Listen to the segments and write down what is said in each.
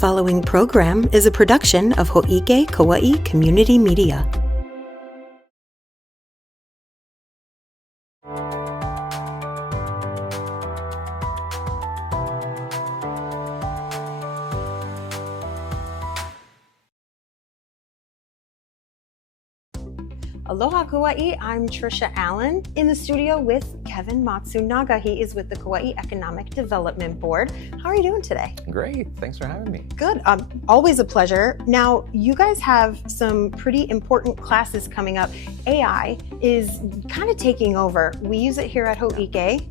The following program is a production of Ho'ike Kauai Community Media. Aloha Kauai, I'm Trisha Allen in the studio with Kevin Matsunaga. He is with the Kauai Economic Development Board. How are you doing today? Great, thanks for having me. Good, always a pleasure. Now, you guys have some pretty important classes coming up. AI is kind of taking over. We use it here at Ho'ike.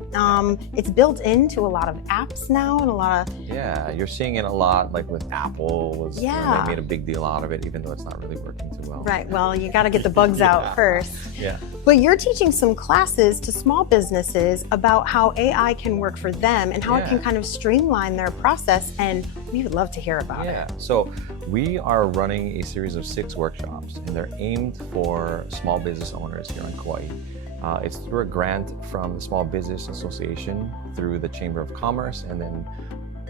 It's built into a lot of apps now and a lot of... Yeah, you're seeing it a lot, like with Apple. They made a big deal out of it, even though it's not really working too well. Right, well, you got to get the bugs out first. Yeah. But you're teaching some classes to small businesses about how AI can work for them and how it can kind of streamline their process, and we would love to hear about it. Yeah, so we are running a series of 6 workshops, and they're aimed for small business owners here in Kauai. It's through a grant from the Small Business Association through the Chamber of Commerce, and then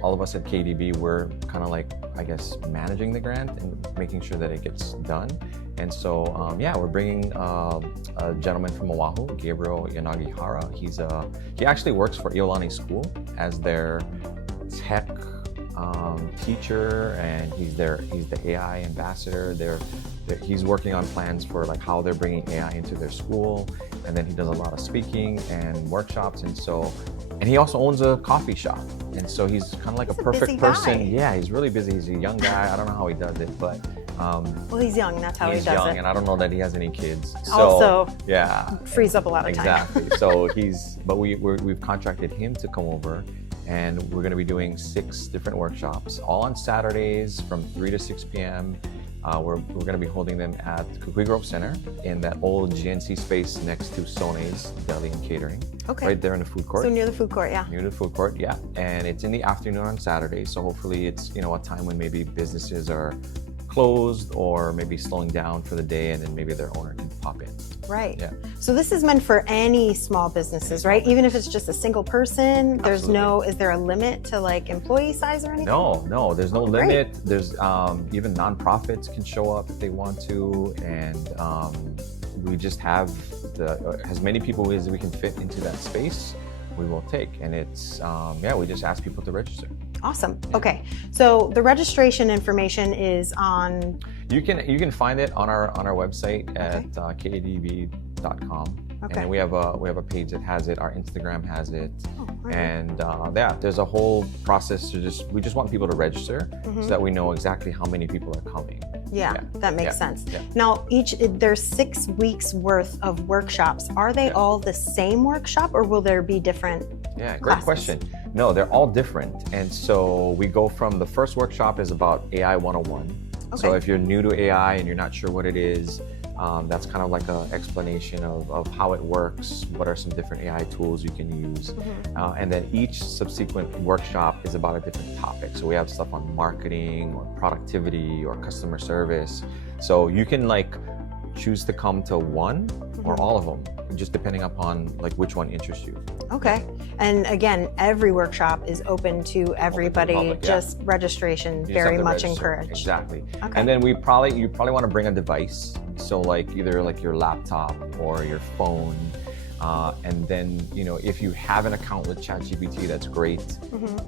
all of us at KEDB, we're kind of like, I guess, managing the grant and making sure that it gets done. And so, we're bringing a gentleman from Oahu, Gabriel Yanagihara. He actually works for Iolani School as their tech teacher, and he's the AI ambassador. He's working on plans for like how they're bringing AI into their school, and then he does a lot of speaking and workshops, and he also owns a coffee shop, and so he's kind of like a perfect person. Yeah, he's really busy. He's a young guy. I don't know how he does it, but well, he's young. That's how he does it. He's young, and I don't know that he has any kids. So, also, yeah, frees up a lot of time. Exactly. So we've contracted him to come over, and we're going to be doing 6 different workshops, all on Saturdays from 3 to 6 p.m. We're going to be holding them at Kukui Grove Center in that old GNC space next to Sone's Deli and Catering. Okay. Right there in the food court. So near the food court, yeah. Near the food court, yeah. And it's in the afternoon on Saturday, so hopefully it's a time when maybe businesses are closed or maybe slowing down for the day, and then maybe their owner can pop in. Right. Yeah. So this is meant for any small businesses, right? Even if it's just a single person, is there a limit to like employee size or anything? No, there's no limit. Great. There's even nonprofits can show up if they want to, and we just have as many people as we can fit into that space, we will take. And it's, we just ask people to register. Awesome. Yeah. Okay. So the registration information is on... You can find it on our website at KEDB.com. Okay. And we have a page that has it. Our Instagram has it. Oh, right. And there's a whole process we just want people to register so that we know exactly how many people are coming. Yeah, that makes sense. Yeah. Now, there's 6 weeks worth of workshops. Are they all the same workshop, or will there be different great classes? question. No, they're all different. And so we go from the first workshop is about AI 101. Okay. So if you're new to AI and you're not sure what it is, that's kind of like an explanation of how it works, what are some different AI tools you can use. And then each subsequent workshop is about a different topic. So we have stuff on marketing or productivity or customer service. So you can like choose to come to one or all of them, just depending upon like which one interests you. Okay. And again, every workshop is open to everybody. Public, just registration very much encouraged. Exactly. Okay. And then you probably want to bring a device. So like either like your laptop or your phone. And then, if you have an account with ChatGPT, that's great.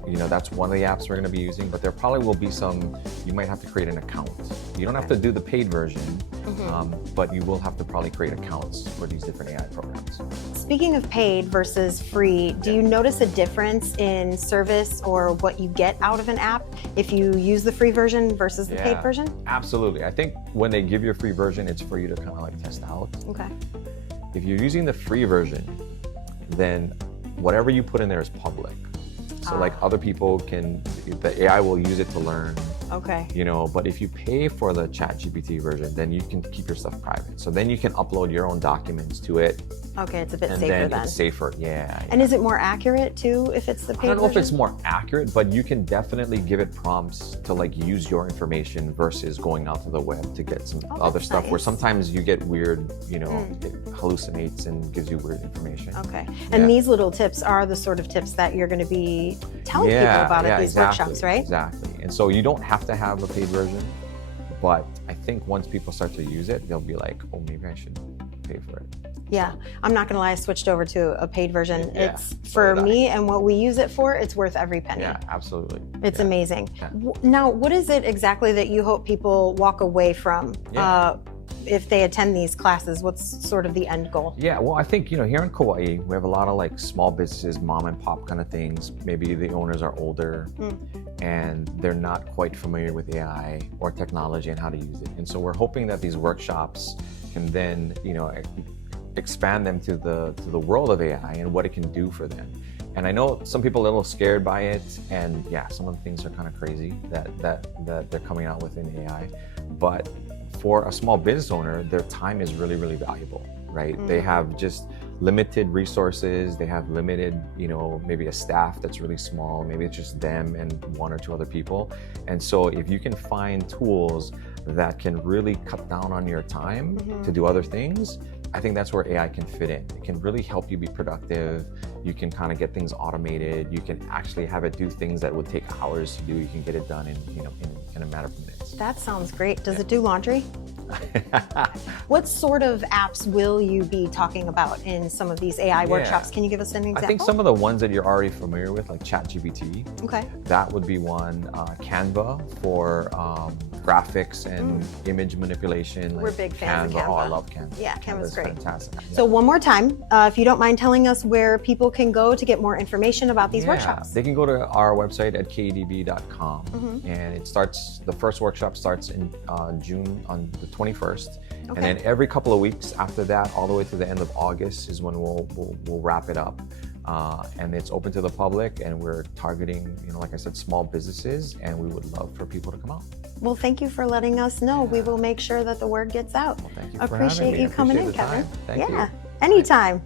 That's one of the apps we're going to be using, but there probably will be you might have to create an account. You don't have to do the paid version, but you will have to probably create accounts for these different AI programs. Speaking of paid versus free, do you notice a difference in service or what you get out of an app if you use the free version versus the paid version? Absolutely. I think when they give you a free version, it's for you to kind of like test out. Okay. If you're using the free version, then whatever you put in there is public. So like other people the AI will use it to learn. Okay. But if you pay for the ChatGPT version, then you can keep your stuff private. So then you can upload your own documents to it. Okay, it's a bit and safer then then. it's safer. Yeah. And is it more accurate too if it's the paid I don't know version? if it's more accurate, but you can definitely give it prompts to like use your information versus going out to the web to get some other that's stuff where nice. sometimes you get weird, you know, it hallucinates and gives you weird information. Okay. And these little tips are the sort of tips that you're going to be telling people about at these workshops, right? Exactly. And so you don't have to have a paid version, but I think once people start to use it, they'll be like, oh, maybe I should pay for it. Yeah, I'm not gonna lie, I switched over to a paid version. Yeah, It's for me and what we use it for, it's worth every penny. Yeah, absolutely. It's amazing. Now, what is it exactly that you hope people walk away from if they attend these classes? What's sort of the end goal? Yeah, well, I think, you know, here in Kauai, we have a lot of like small businesses, mom and pop kind of things. Maybe the owners are older and they're not quite familiar with AI or technology and how to use it. And so we're hoping that these workshops can then, you know, expand them to the world of AI and what it can do for them. And I know some people are a little scared by it, and yeah, some of the things are kind of crazy that they're coming out with in AI. But for a small business owner, their time is really, really valuable, right? They have just limited resources. They have limited, you know, maybe a staff that's really small. Maybe it's just them and one or two other people. And so if you can find tools that can really cut down on your time to do other things, I think that's where AI can fit in. It can really help you be productive. You can kind of get things automated. You can actually have it do things that would take hours to do. You can get it done in, you know, in a matter of minutes. That sounds great. Does it do laundry? What sort of apps will you be talking about in some of these AI workshops? Can you give us an example? I think some of the ones that you're already familiar with, like ChatGPT, that would be one. Canva for graphics and image manipulation. We're big fans of Canva. Oh, I love Canva. Yeah, Canva's great. Fantastic. So one more time, if you don't mind telling us where people can go to get more information about these workshops. They can go to our website at KEDB.com, and it starts. The first workshop starts in June on the 21st, and then every couple of weeks after that, all the way to the end of August, is when we'll wrap it up. And it's open to the public, and we're targeting, you know, like I said, small businesses, and we would love for people to come out. Well, thank you for letting us know. We will make sure that the word gets out. Well, thank you for Appreciate having me. you coming Appreciate in, Kevin. Thank you. Anytime.